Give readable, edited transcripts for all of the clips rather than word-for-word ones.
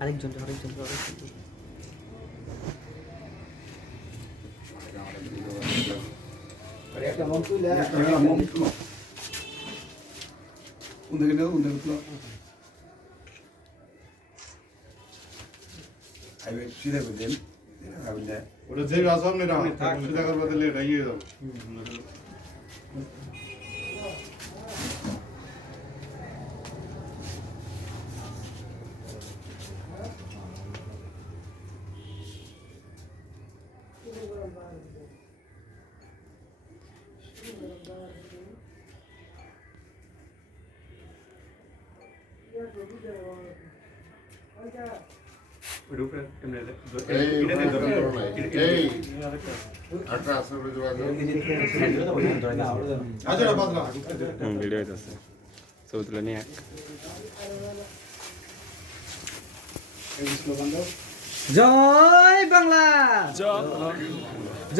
আরেকজন একটা মন তুলে সিধা করে দেন ওটা যে সামনে না সিধা করবা দিলে এটা ইয়ে যাবে ভিডিও হইতেছে ছবি তুলে নিয়ে জয় বাংলা,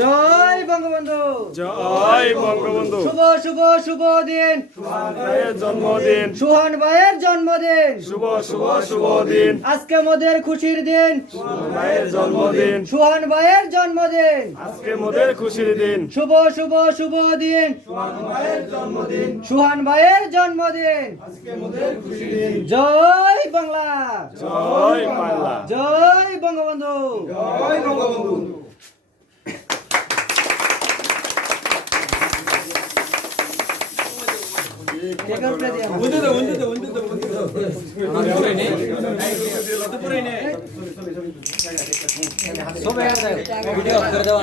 জয় বঙ্গবন্ধু, জয় বঙ্গবন্ধু। শুভ শুভ শুভ দিন, সুহান ভাইয়ের জন্মদিন, সুহান ভাইয়ের জন্মদিন, শুভ শুভ শুভ দিন, আজকে মোদের খুশির দিন, সুহান ভাইয়ের জন্মদিন, সুহান ভাইয়ের জন্মদিন, আজকে মোদের খুশির দিন, শুভ শুভ শুভ দিন, সুহান ভাইয়ের জন্মদিন, সুহান ভাইয়ের জন্মদিন, আজকে মোদের খুশির দিন। জয় বাংলা, জয় বাংলা, জয় বঙ্গবন্ধু। জয় বঙ্গবন্ধু। ভিডিও করে দেওয়া